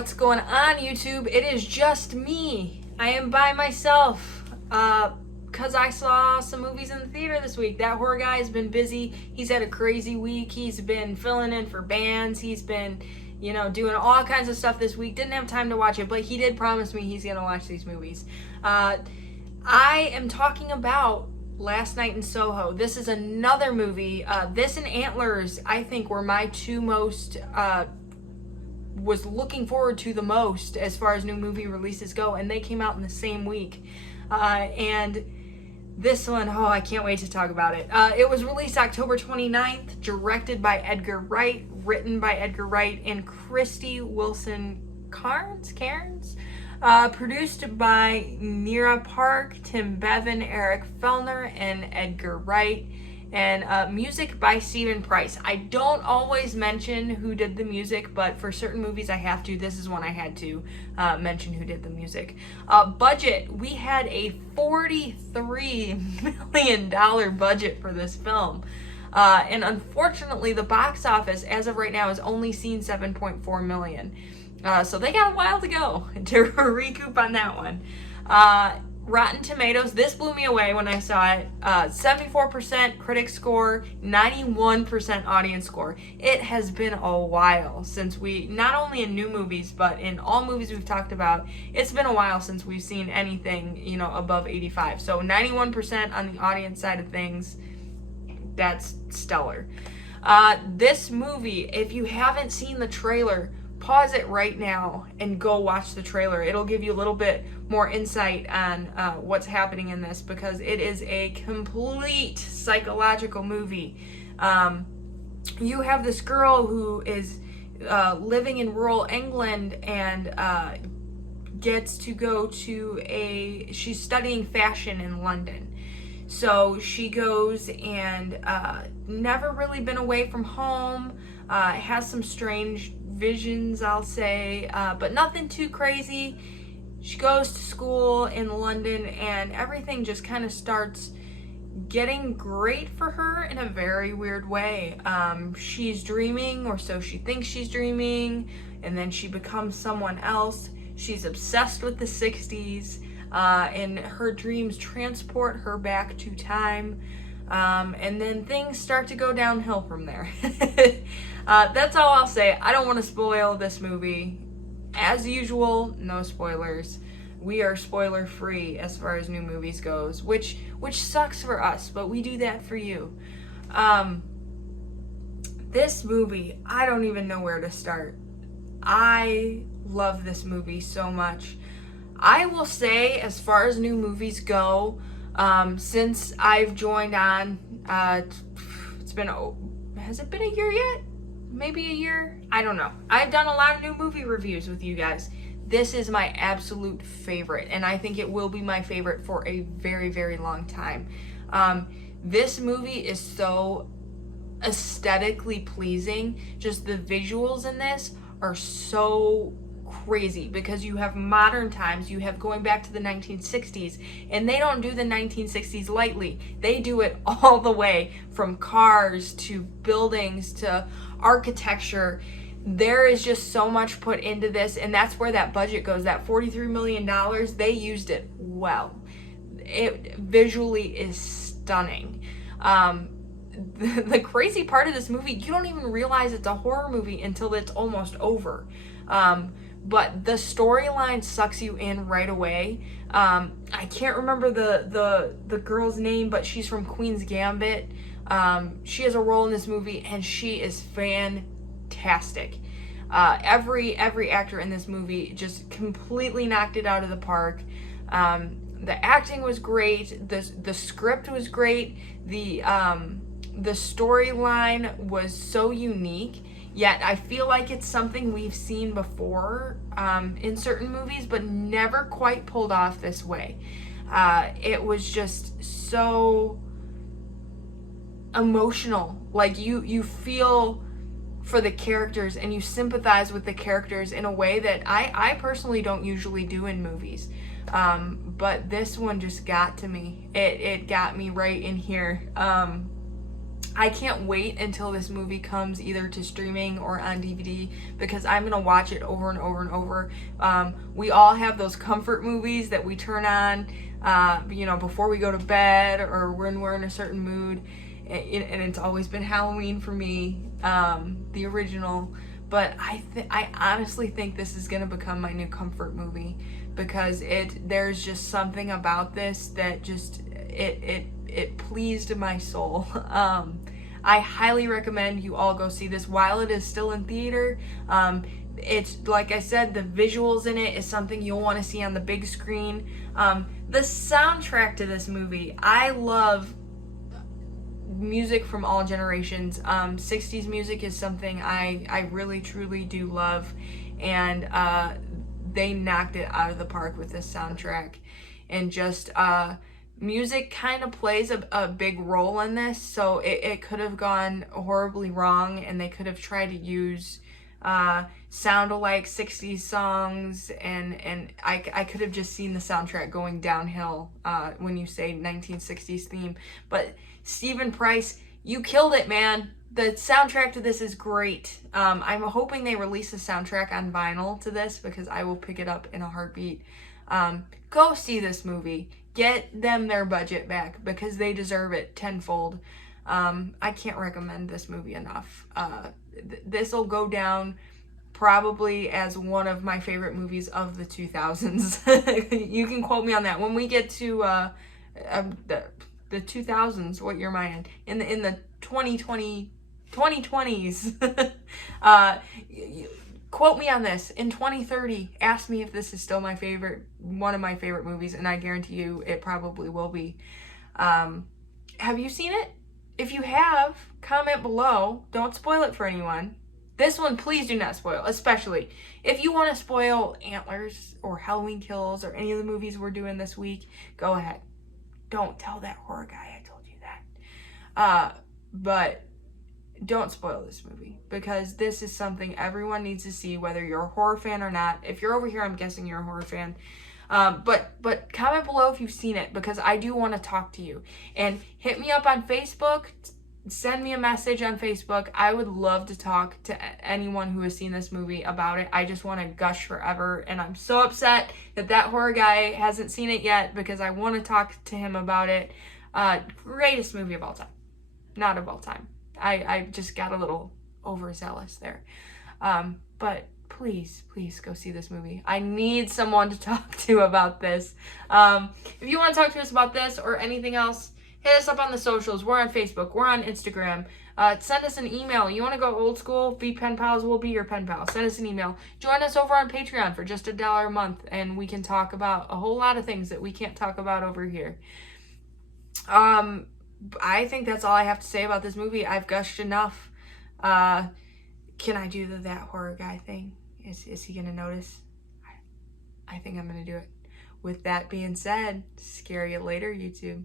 What's going on, YouTube? It is just me. I am by myself because I saw some movies in the theater this week. That horror guy has been busy. He's had a crazy week. He's been filling in for bands. He's been, doing all kinds of stuff this week. Didn't have time to watch it, but he did promise me he's going to watch these movies. I am talking about Last Night in Soho. This is another movie. This and Antlers, I think, were my two most was looking forward to the most as far as new movie releases go, and they came out in the same week. And this one, I can't wait to talk about it. It was released October 29th, directed by Edgar Wright, written by Edgar Wright and Christy Wilson Cairns, produced by Nira Park, Tim Bevan, Eric Fellner, and Edgar Wright, and music by Stephen Price. I don't always mention who did the music, but for certain movies I have to. This is one I had to mention who did the music. Budget, we had a $43 million budget for this film. And unfortunately, the box office, as of right now, has only seen $7.4 million. So they got a while to go to recoup on that one. Rotten Tomatoes, this blew me away when I saw it. 74% critic score, 91% audience score. It has been a while since we, not only in new movies, but in all movies we've talked about, it's been a while since we've seen anything, above 85. So 91% on the audience side of things, that's stellar. This movie, if you haven't seen the trailer, pause it right now and go watch the trailer. It'll give you a little bit more insight on what's happening in this, because it is a complete psychological movie. You have this girl who is living in rural England and gets to go to she's studying fashion in London. So she goes and never really been away from home, has some strange visions, I'll say, but nothing too crazy. She goes to school in London and everything just kind of starts getting great for her in a very weird way. She's dreaming, or so she thinks she's dreaming, and then she becomes someone else. She's obsessed with the 60s, and her dreams transport her back to time. And then things start to go downhill from there. That's all I'll say. I don't want to spoil this movie. As usual, no spoilers. We are spoiler free as far as new movies goes, which sucks for us, but we do that for you. This movie, I don't even know where to start. I love this movie so much. I will say, as far as new movies go, since I've joined on, has it been a year yet? Maybe a year? I don't know. I've done a lot of new movie reviews with you guys. This is my absolute favorite, and I think it will be my favorite for a very, very long time. This movie is so aesthetically pleasing. Just the visuals in this are so crazy, because you have modern times, you have going back to the 1960s, and they don't do the 1960s lightly. They do it all the way from cars to buildings to architecture. There is just so much put into this, and that's where that budget goes. That $43 million, they used it well. It visually is stunning. The crazy part of this movie, you don't even realize it's a horror movie until it's almost over. But the storyline sucks you in right away. I can't remember the girl's name, but she's from Queen's Gambit. She has a role in this movie, and she is fantastic. Every actor in this movie just completely knocked it out of the park. The acting was great. The script was great. The storyline was so unique. Yet I feel like it's something we've seen before in certain movies, but never quite pulled off this way. It was just so emotional. Like you feel for the characters, and you sympathize with the characters in a way that I personally don't usually do in movies. But this one just got to me. It got me right in here. I can't wait until this movie comes either to streaming or on DVD, because I'm going to watch it over and over and over. We all have those comfort movies that we turn on, before we go to bed or when we're in a certain mood. And it's always been Halloween for me, the original. But I honestly think this is going to become my new comfort movie, because there's just something about this that just, it pleased my soul. I highly recommend you all go see this while it is still in theater. It's, like I said, the visuals in it is something you'll want to see on the big screen. The soundtrack to this movie, I love music from all generations. 60s music is something I really truly do love, and they knocked it out of the park with this soundtrack. And just music kind of plays a big role in this, so it could have gone horribly wrong, and they could have tried to use sound-alike 60s songs, and I could have just seen the soundtrack going downhill when you say 1960s theme. But Stephen Price, you killed it, man. The soundtrack to this is great. I'm hoping they release a soundtrack on vinyl to this, because I will pick it up in a heartbeat. Go see this movie. Get them their budget back, because they deserve it tenfold. I can't recommend this movie enough. This will go down probably as one of my favorite movies of the 2000s. You can quote me on that. When we get to the 2000s, what year am I in? In the 2020s. Quote me on this. In 2030, ask me if this is still one of my favorite movies, and I guarantee you it probably will be. Have you seen it? If you have, comment below. Don't spoil it for anyone. This one, please do not spoil, especially if you want to spoil Antlers or Halloween Kills or any of the movies we're doing this week, go ahead. Don't tell that horror guy I told you that. But don't spoil this movie, because this is something everyone needs to see, whether you're a horror fan or not. If you're over here, I'm guessing you're a horror fan. But comment below if you've seen it, because I do want to talk to you. And hit me up on Facebook. Send me a message on Facebook. I would love to talk to anyone who has seen this movie about it. I just want to gush forever, and I'm so upset that horror guy hasn't seen it yet, because I want to talk to him about it. Greatest movie of all time. Not of all time. I just got a little overzealous there. But please go see this movie. I need someone to talk to about this. If you want to talk to us about this or anything else, hit us up on the socials. We're on Facebook. We're on Instagram. Send us an email. You want to go old school? Be pen pals. We'll be your pen pal. Send us an email. Join us over on Patreon for just $1 a month, and we can talk about a whole lot of things that we can't talk about over here. I think that's all I have to say about this movie. I've gushed enough. Can I do that horror guy thing? Is he gonna notice? I think I'm gonna do it. With that being said, scare you later, YouTube.